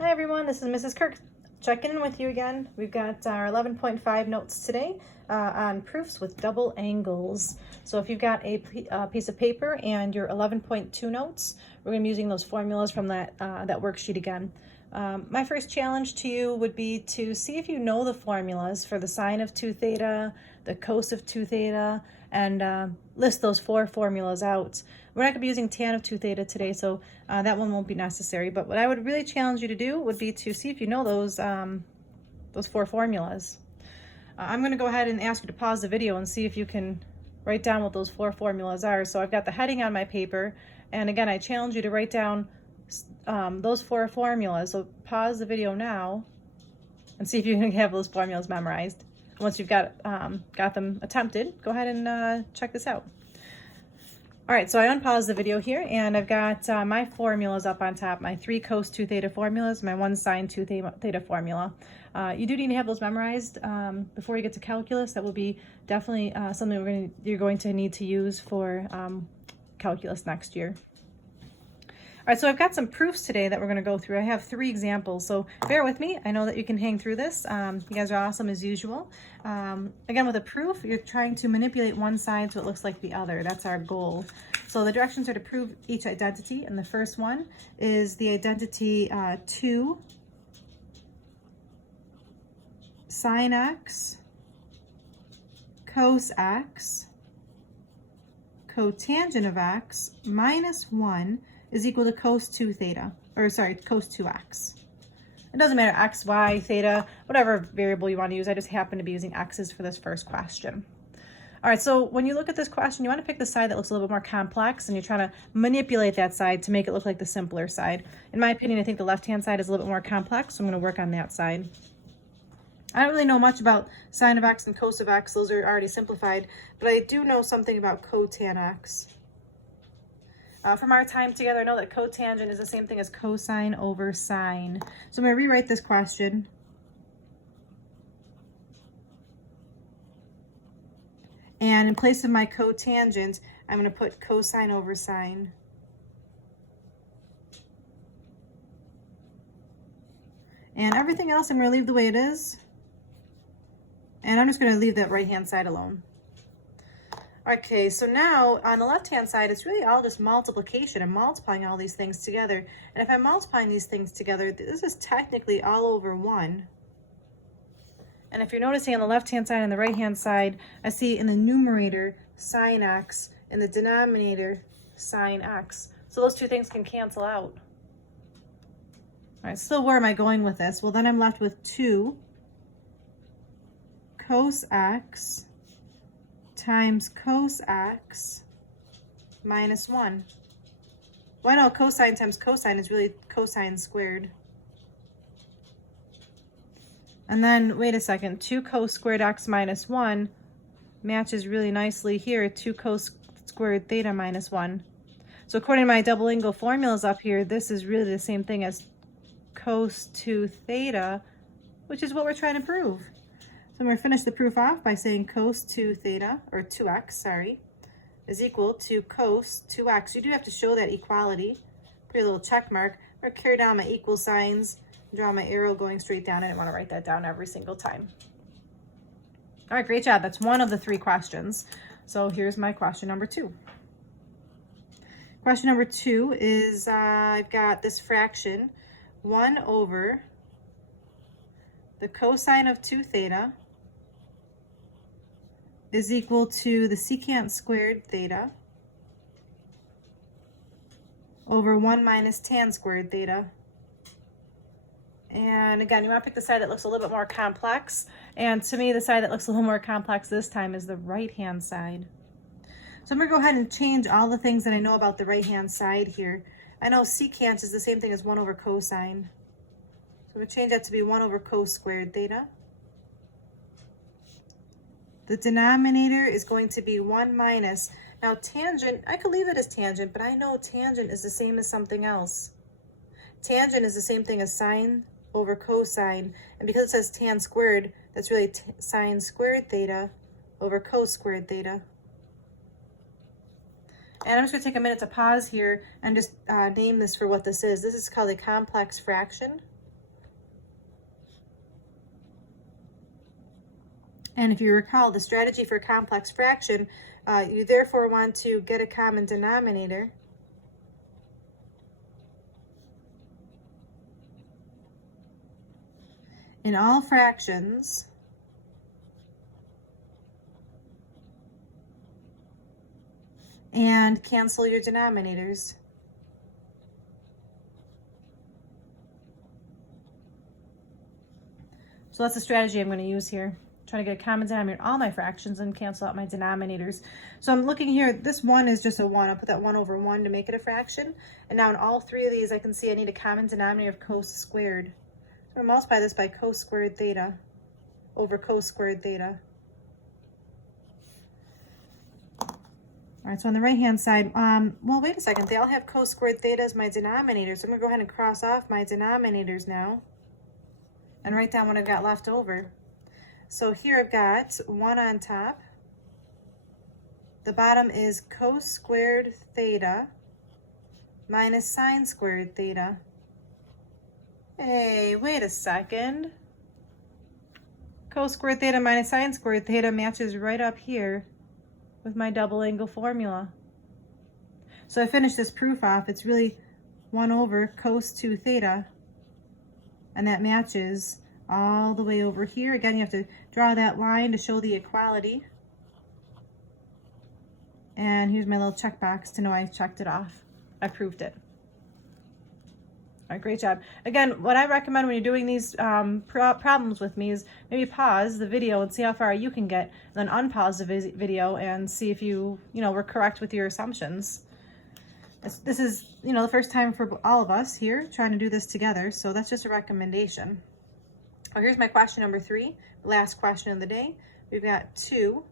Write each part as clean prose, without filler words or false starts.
Hi everyone, this is Mrs. Kirk checking in with you again. We've got our 11.5 notes today on proofs with double angles. So if you've got a piece of paper and your 11.2 notes, we're going to be using those formulas from that worksheet again. My first challenge to you would be to see if you know the formulas for the sine of 2 theta, the cos of 2 theta, and list those 4 formulas out. We're not going to be using tan of 2 theta today, so that one won't be necessary. But what I would really challenge you to do would be to see if you know those 4 formulas. I'm going to go ahead and ask you to pause the video and see if you can write down what those 4 formulas are. So I've got the heading on my paper, and again, I challenge you to write down those 4 formulas. So pause the video now and see if you can have those formulas memorized. Once you've got them attempted, go ahead and check this out. All right, so I unpaused the video here, and I've got my formulas up on top, my 3 cos 2 theta formulas, my 1 sine 2 theta formula. You do need to have those memorized before you get to calculus. That will be definitely something you're going to need to use for calculus next year. All right, so I've got some proofs today that we're going to go through. I have 3 examples, so bear with me. I know that you can hang through this. You guys are awesome as usual. Again, with a proof, you're trying to manipulate one side so it looks like the other. That's our goal. So the directions are to prove each identity, and the first one is the identity 2 sine x cos x cotangent of x minus 1 is equal to cos 2 theta, or sorry, cos 2x. It doesn't matter, x, y, theta, whatever variable you want to use. I just happen to be using x's for this first question. All right, so when you look at this question, you want to pick the side that looks a little bit more complex, and you're trying to manipulate that side to make it look like the simpler side. In my opinion, I think the left-hand side is a little bit more complex, so I'm going to work on that side. I don't really know much about sine of x and cos of x. Those are already simplified, but I do know something about cotan x. From our time together, I know that cotangent is the same thing as cosine over sine. So I'm going to rewrite this question. And in place of my cotangent, I'm going to put cosine over sine. And everything else I'm going to leave the way it is. And I'm just going to leave that right-hand side alone. Okay, so now on the left-hand side, it's really all just multiplication. I'm multiplying all these things together. And if I'm multiplying these things together, this is technically all over 1. And if you're noticing on the left-hand side and the right-hand side, I see in the numerator sine x, in the denominator sine x. So those 2 things can cancel out. All right, so where am I going with this? Well, then I'm left with 2 cos x times cos x minus 1. Well, no, cosine times cosine is really cosine squared. And then, wait a second, 2 cos squared x minus 1 matches really nicely here, 2 cos squared theta minus 1. So according to my double angle formulas up here, this is really the same thing as cos 2 theta, which is what we're trying to prove. So I'm going to finish the proof off by saying cos 2 theta, or 2x, sorry, is equal to cos 2x. You do have to show that equality. Put a little check mark. I'm going to carry down my equal signs, draw my arrow going straight down. I didn't want to write that down every single time. All right, great job. That's one of the 3 questions. So here's my question number 2. Question number 2 is I've got this fraction, 1 over the cosine of 2 theta is equal to the secant squared theta over 1 minus tan squared theta. And again, you want to pick the side that looks a little bit more complex. And to me, the side that looks a little more complex this time is the right-hand side. So I'm going to go ahead and change all the things that I know about the right-hand side here. I know secant is the same thing as 1 over cosine. So I'm going to change that to be 1 over cos squared theta. The denominator is going to be 1 minus. Now tangent, I could leave it as tangent, but I know tangent is the same as something else. Tangent is the same thing as sine over cosine. And because it says tan squared, that's really sine squared theta over cos squared theta. And I'm just going to take a minute to pause here and just name this for what this is. This is called a complex fraction. And if you recall, the strategy for complex fraction, you therefore want to get a common denominator. In all fractions, and cancel your denominators. So that's the strategy I'm going to use here. Try to get a common denominator in all my fractions and cancel out my denominators. So I'm looking here, this 1 is just a 1. I'll put that 1 over 1 to make it a fraction. And now in all three of these, I can see I need a common denominator of cos squared. So I'm going to multiply this by cos squared theta over cos squared theta. All right, so on the right-hand side, well, wait a second. They all have cos squared theta as my denominators. So I'm going to go ahead and cross off my denominators now and write down what I've got left over. So here I've got 1 on top. The bottom is cos squared theta minus sine squared theta. Hey, wait a second. Cos squared theta minus sine squared theta matches right up here with my double angle formula. So I finished this proof off. It's really 1 over cos 2 theta, and that matches all the way over here. Again, you have to draw that line to show the equality. And here's my little checkbox to know I checked it off. I proved it. All right, great job. Again, what I recommend when you're doing these problems with me is maybe pause the video and see how far you can get, and then unpause the video and see if you were correct with your assumptions. This is, the first time for all of us here trying to do this together, so that's just a recommendation. Oh, here's my question number 3, the last question of the day. We've got 2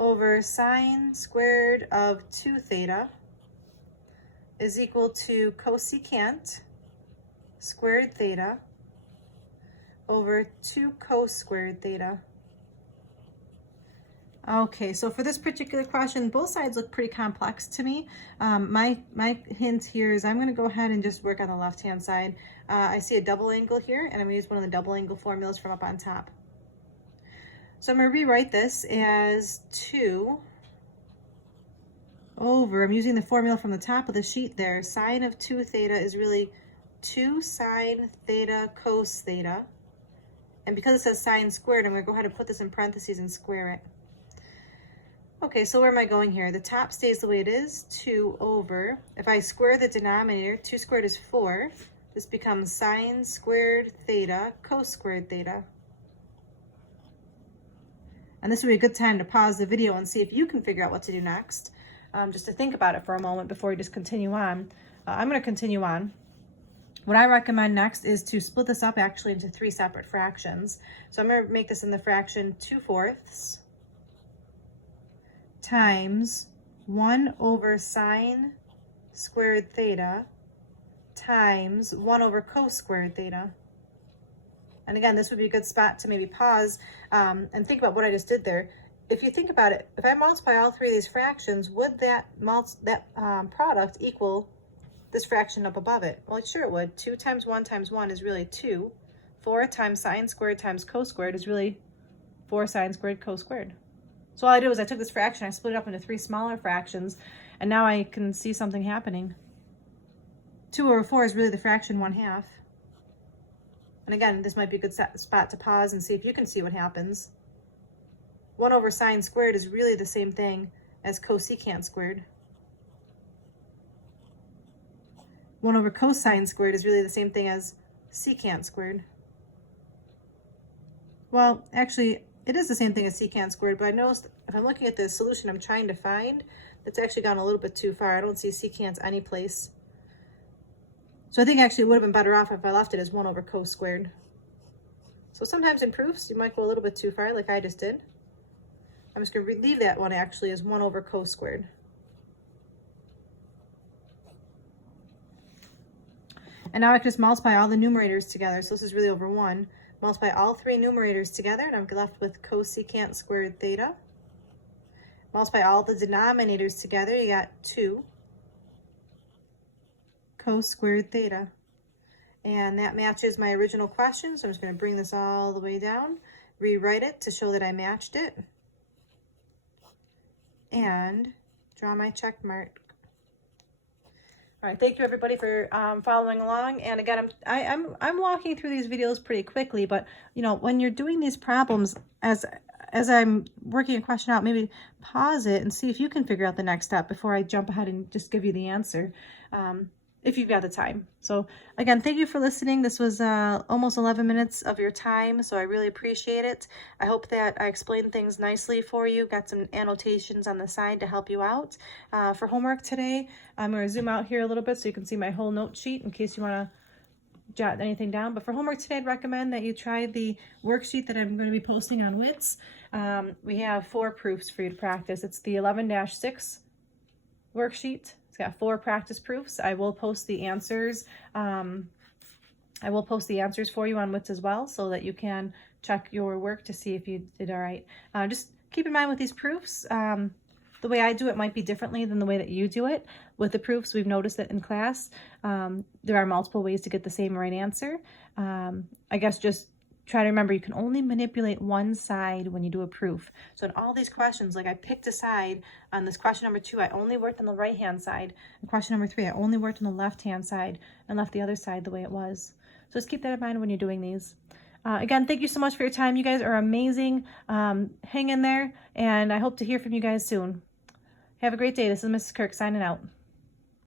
over sine squared of 2 theta is equal to cosecant squared theta over 2 cos squared theta. Okay, so for this particular question, both sides look pretty complex to me. My hint here is I'm going to go ahead and just work on the left-hand side. I see a double angle here, and I'm going to use one of the double angle formulas from up on top. So I'm going to rewrite this as 2 over, I'm using the formula from the top of the sheet there, sine of 2 theta is really 2 sine theta cos theta. And because it says sine squared, I'm going to go ahead and put this in parentheses and square it. Okay, so where am I going here? The top stays the way it is, 2 over. If I square the denominator, 2 squared is 4. This becomes sine squared theta cos squared theta. And this would be a good time to pause the video and see if you can figure out what to do next. Just to think about it for a moment before you just continue on. I'm going to continue on. What I recommend next is to split this up actually into 3 separate fractions. So I'm going to make this in the fraction 2/4 times 1 over sine squared theta times 1 over cos squared theta. And again, this would be a good spot to maybe pause and think about what I just did there. If you think about it, if I multiply all 3 of these fractions, would that product equal this fraction up above it? Well, sure it would. 2 times 1 is really 2. 4 times sine squared times cos squared is really 4 sine squared cos squared. So all I did was I took this fraction, I split it up into 3 smaller fractions, and now I can see something happening. 2 over 4 is really the fraction 1/2. And again, this might be a good spot to pause and see if you can see what happens. 1 over sine squared is really the same thing as cosecant squared. 1 over cosine squared is really the same thing as secant squared. Well, actually, it is the same thing as secant squared, but I noticed if I'm looking at the solution I'm trying to find, it's actually gone a little bit too far. I don't see secants any place. So I think actually it would have been better off if I left it as 1 over cos squared. So sometimes in proofs, you might go a little bit too far, like I just did. I'm just going to leave that one actually as 1 over cos squared. And now I can just multiply all the numerators together. So this is really over 1. Multiply all 3 numerators together, and I'm left with cosecant squared theta. Multiply all the denominators together, you got 2 cos squared theta. And that matches my original question, so I'm just going to bring this all the way down. rewrite it to show that I matched it, and draw my check mark. All right, thank you everybody for following along. And again, I'm walking through these videos pretty quickly, but you know, when you're doing these problems, as I'm working a question out, maybe pause it and see if you can figure out the next step before I jump ahead and just give you the answer, if you've got the time. So again, thank you for listening. This was almost 11 minutes of your time, so I really appreciate it. I hope that I explained things nicely for you, got some annotations on the side to help you out. For homework today, I'm going to zoom out here a little bit so you can see my whole note sheet in case you want to jot anything down. But for homework today, I'd recommend that you try the worksheet that I'm going to be posting on WITS. We have 4 proofs for you to practice. It's the 11-6 worksheet. It's got 4 practice proofs. I will post the answers. I will post the answers for you on WITS as well, so that you can check your work to see if you did all right. Just keep in mind with these proofs, the way I do it might be differently than the way that you do it. With the proofs, we've noticed that in class, there are multiple ways to get the same right answer. I guess just try to remember you can only manipulate one side when you do a proof. So in all these questions, like I picked a side on this question number 2, I only worked on the right-hand side. And question number 3, I only worked on the left-hand side and left the other side the way it was. So just keep that in mind when you're doing these. Again, thank you so much for your time. You guys are amazing. Hang in there, and I hope to hear from you guys soon. Have a great day. This is Mrs. Kirk signing out.